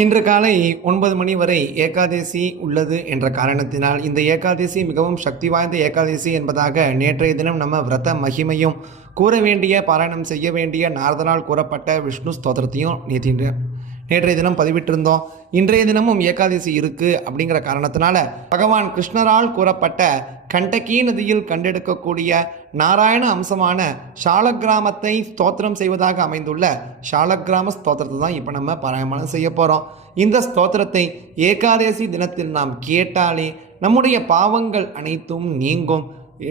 இன்று காலை ஒன்பது மணி வரை ஏகாதேசி உள்ளது என்ற காரணத்தினால் இந்த ஏகாதேசி மிகவும் சக்தி வாய்ந்த ஏகாதேசி என்பதாக நேற்றைய தினம் நம்ம விரத மகிமையும் கூற வேண்டிய பாராயணம் செய்ய வேண்டிய நாரதனால் கூறப்பட்ட விஷ்ணு ஸ்தோத்திரத்தையும் நேற்று நேற்றைய தினம் பதிவிட்டிருந்தோம். இன்றைய தினமும் ஏகாதசி இருக்குது அப்படிங்கிற காரணத்தினால பகவான் கிருஷ்ணரால் கூறப்பட்ட கண்டகி நதியில் கண்டெடுக்கக்கூடிய நாராயண அம்சமான ஷாலக்கிராமத்தை ஸ்தோத்திரம் செய்வதாக அமைந்துள்ள ஷாலக்கிராம ஸ்தோத்திரத்தை தான் இப்போ நம்ம பாராயணம் செய்ய போகிறோம் இந்த ஸ்தோத்திரத்தை ஏகாதசி தினத்தில் நாம் கேட்டாலே நம்முடைய பாவங்கள் அனைத்தும் நீங்கும்.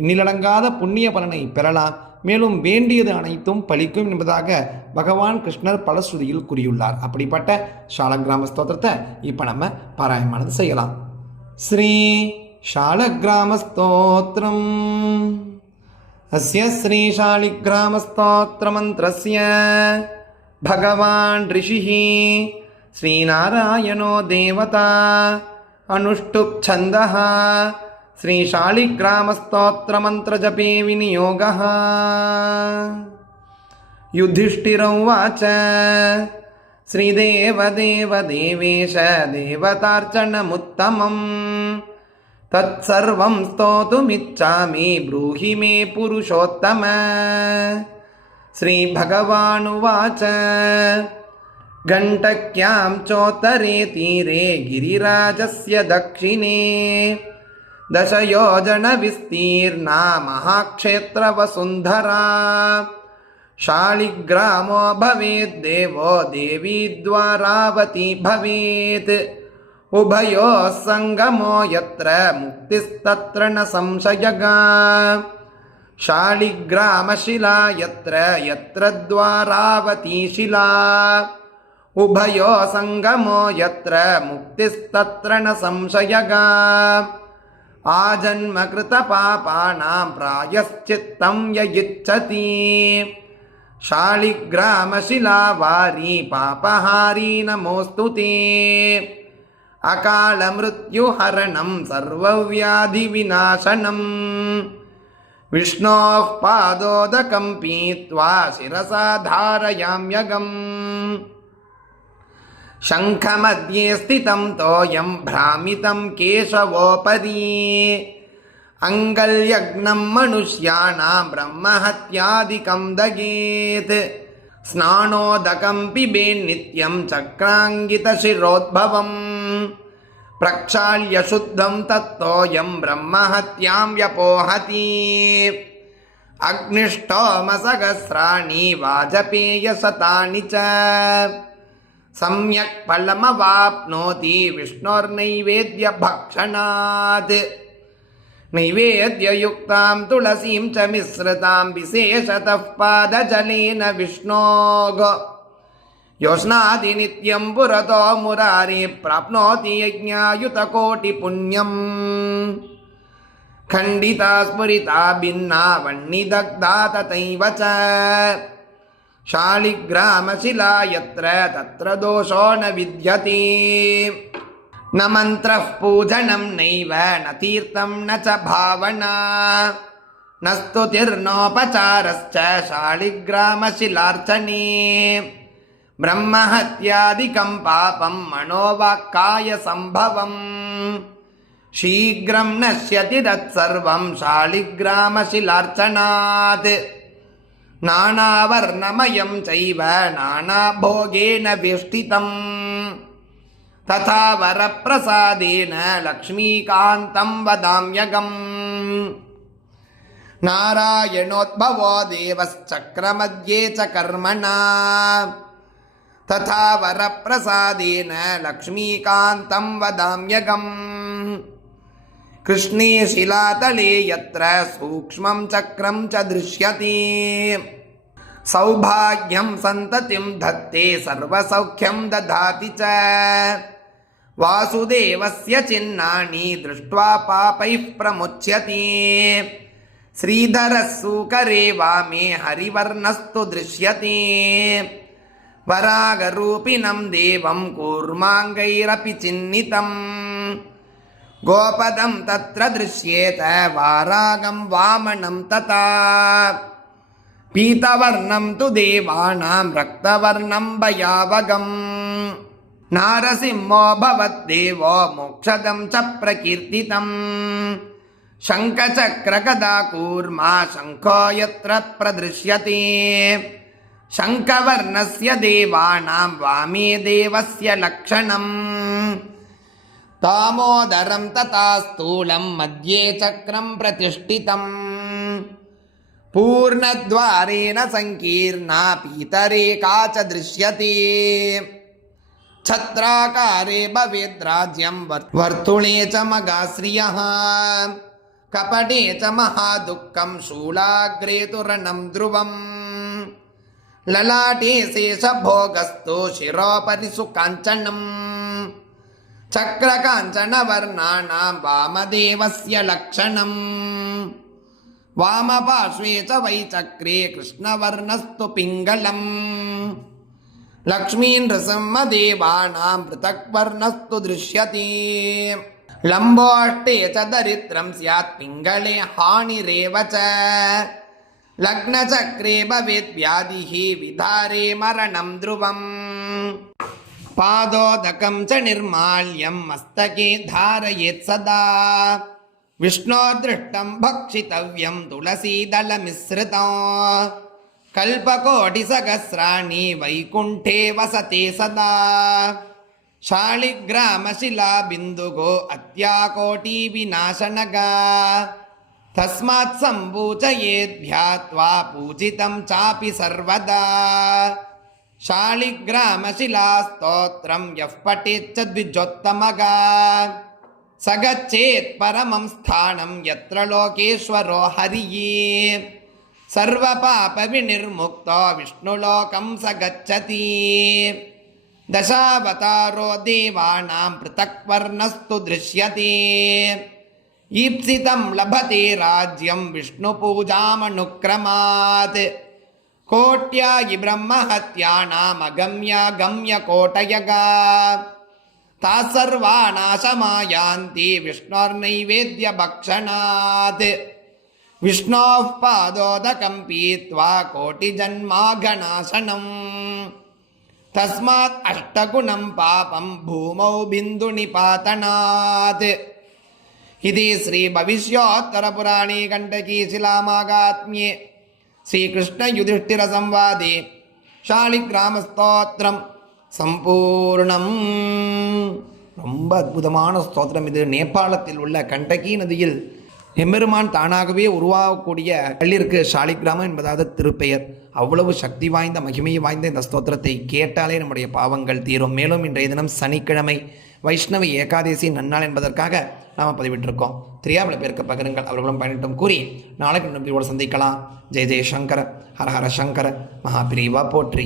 நிலடங்காத புண்ணிய பலனை பெறலாம். மேலும் வேண்டியது அனைத்தும் பலிக்கும் என்பதாக பகவான் கிருஷ்ணர் பலஸ்ருதியில் கூறியுள்ளார். அப்படிப்பட்ட ஷாலகிராம ஸ்தோத்திரத்தை இப்போ நம்ம பாராயணமானது செய்யலாம். ஸ்ரீ शालग्रामस्तोत्रम्। अस्य श्रीशालिग्रामस्तोत्रमन्त्रस्य भगवान् ऋषिः श्रीनारायणो देवता अनुष्टुप् छन्दः श्रीशालिग्रामस्तोत्रमन्त्रजपे विनियोगः। युधिष्ठिरौ उवाच श्रीदेवदेवदेवेश देवतार्चनमुत्तमम्। तत्सर्वं स्तोतुमिच्छामि ब्रूहि मे पुरुषोत्तम। श्रीभगवानुवाच। घण्टक्यां चोत्तरे तीरे गिरिराजस्य दक्षिणे। दशयोजनविस्तीर्णा महाक्षेत्रवसुन्धरा शालिग्रामो भवेद्देवो देवी द्वारावती भवेत् उभयोः सङ्गमो यत्र मुक्तिस्तत्र न संशयगा। शालिग्रामशिला यत्र यत्र द्वारावती शिला उभयो सङ्गमो यत्र मुक्तिस्तत्र न संशयगा। आजन्मकृतपापानां प्रायश्चित्तं य इच्छति शालिग्रामशिला वारी पापहारी नमोऽस्तु ते अकालमृत्युहरणं सर्वव्याधिविनाशनम् विष्णोः पादोदकं पीत्वा शिरसा धारयाम्यगम् शङ्खमध्ये स्थितं तोयं भ्रामितं केशवोपरि। अङ्गल्यग्नं मनुष्याणां ब्रह्महत्यादिकं दगेत्। स्नानोदकं पिबेन्नित्यं चक्राङ्गितशिरोद्भवम् प्रक्षाल्य शुद्धं तत्तोयं ब्रह्महत्यां व्यपोहति अग्निष्टोमसहस्राणि वाजपेयशतानि च सम्यक् फलमवाप्नोति विष्णोर्नैवेद्यभक्षणात् नैवेद्ययुक्तां तुलसीं च मिश्रितां विशेषतः पादजलेन विष्णोः योष्णादि नित्यं पुरतो मुरारे प्राप्नोति यज्ञायुतकोटिपुण्यम् खण्डिता स्फुरिता भिन्ना वह्निदग्धा तथैव च शालिग्रामशिला यत्र तत्र दोषो न विद्यते न मन्त्रः पूजनं नैव न तीर्थं न च भावना न स्तुतिर्नोपचारश्च शालिग्रामशिलार्चने பிரம்மஹத்யாதிகம் பாபம் மனோவாக்காய சம்பவம் சீக்கிரம் நஷ்யதி தத் சர்வம் சாலிகிராமசிலார்ச்சனாத் நானாவர்ணமயம் செய்வ நானாபோகேன விஷ்டிதம் ததா வரப்பிரசாதேன லக்ஷ்மீகாந்தம் வதாம்யகம் நாராயணோத்பவோ தேவச்சக்கரமத்யே ச கர்மணா ததா வரப்பிரசாதேன லக்ஷ்மீகாந்தம் வதாமியகம் கிருஷ்ணே சிலாதலே யத்ர சூக்மம் சக்கரம் ச திருஷ்யதி சௌபாகியம் சந்ததிம் தத்தே சர்வசௌக்கியம் ததாதி ச வாசுதேவஸ்ய சின்னானி திருஷ்ட்வா பாபை பிரமுச்சியதி ஸ்ரீதரசூகரே வாமே ஹரிவர்ணஸ்து திருஷ்யதே வராகரூபிணம் தேவம் கூர்மாங்கைரபி சின்னிதம். கோபதம் தத்ர திருஷ்யேத வாராகம் வாமனம் ததா. பீதவர்ணம் து தேவானாம் ரக்தவர்ணம் பயாவகம். நாரசிம்மோ பவத்தேவோ மோக்ஷதம் ச பிரகீர்த்திதம். சங்கச்சக்கரகதா கூர்மா சங்கோ யத்ர பிரதிருஷ்யதே शङ्खवर्णस्य देवानां वामे देवस्य लक्षणम् दामोदरं तथा स्थूलं मध्ये चक्रं प्रतिष्ठितम् पूर्णद्वारेण सङ्कीर्णा पीतरेका च दृश्यते छत्राकारे भवेद्राज्यं वर्- वर्तुळे च मगाश्रियः कपटे च महादुःखं शूलाग्रे तु रणं ध्रुवम् ललाटे शेषभोगस्तु शिरोपरि सुकाञ्चनम् चक्रकाञ्चनवर्णानां वामदेवस्य लक्षणम् वामपार्श्वे च वै चक्रे कृष्णवर्णस्तु पिङ्गलम् लक्ष्मीनृसिंहदेवानां पृथक्वर्णस्तु दृश्यते लम्बोष्टे च दरिद्रं स्यात् पिङ्गले हानिरेव च लग्नचक्रे भवेद्व्याधिः विधारे मरणं ध्रुवम् पादोदकं च निर्माल्यं मस्तके धारयेत् सदा विष्णोर्दृष्टं भक्षितव्यं तुलसीदलमिश्रितं कल्पकोटिसहस्राणि वैकुण्ठे वसते सदा शालिग्रामशिलाबिन्दुगो తస్మాత్ సంపూజయేద్ధ్యాత్వా పూజితం చాపి సర్వదా. శాళిగ్రామశిలాస్తోత్రం యః పఠేచ్చద్విజోత్తమగా సగచ్చేత్ పరమం స్థానం ఎత్ర లోకేశ్వరో హరియే. సర్వపాప వినిర్ముక్తో విష్ణులోకం సగచ్చతి. దశావతారో దేవానాం పృథక్వర్ణస్తు దృశ్యతే. स गच्छति दशावतारो देवानां पृथक्वर्णस्तु दृश्यते ईप्सितं लभते राज्यं विष्णुपूजामनुक्रमात् कोट्यायि ब्रह्महत्यानामगम्यागम्यकोटयगा ताः सर्वा नाशमायान्ति विष्णोर्नैवेद्यभक्षणात् विष्णोः पादोदकं पीत्वा कोटिजन्माघनाशनम् तस्मात् अष्टगुणं पापं भूमौ बिन्दुनिपातनात् இது ஸ்ரீ பவிஷ்யோத்தரபுராணி इति श्रीभविष्योत्तरपुराणे कण्टकीशिलामागात्म्ये श्रीकृष्णयुधिष्ठिरसंवादे ஷாலிகிராமஸ்தோத்திரம் சம்பூர்ணம் ரொம்ப அற்புதமான ஸ்தோத்திரம் இது. நேபாளத்தில் உள்ள கண்டகி நதியில் எம்பெருமான் தானாகவே உருவாகக்கூடிய கல்லிற்கு ஷாலிகிராமம் என்பதாவது திருப்பெயர். அவ்வளவு சக்தி வாய்ந்த மகிமை வாய்ந்த இந்த ஸ்தோத்திரத்தை கேட்டாலே நம்முடைய பாவங்கள் தீரும். மேலும் இன்றைய தினம் சனிக்கிழமை வைஷ்ணவ ஏகாதசி நன்னாள் என்பதற்காக நாம் பதிவிட்டிருக்கோம். தெரியாமல் பேருக்கு பகிருங்கள். அவர்களும் பயனிட்டும் கூறி நாளைக்கு நம்பியோடு சந்திக்கலாம். ஜெய ஜெய் சங்கர ஹர ஹர சங்கர மகாபிரிவா போற்றி.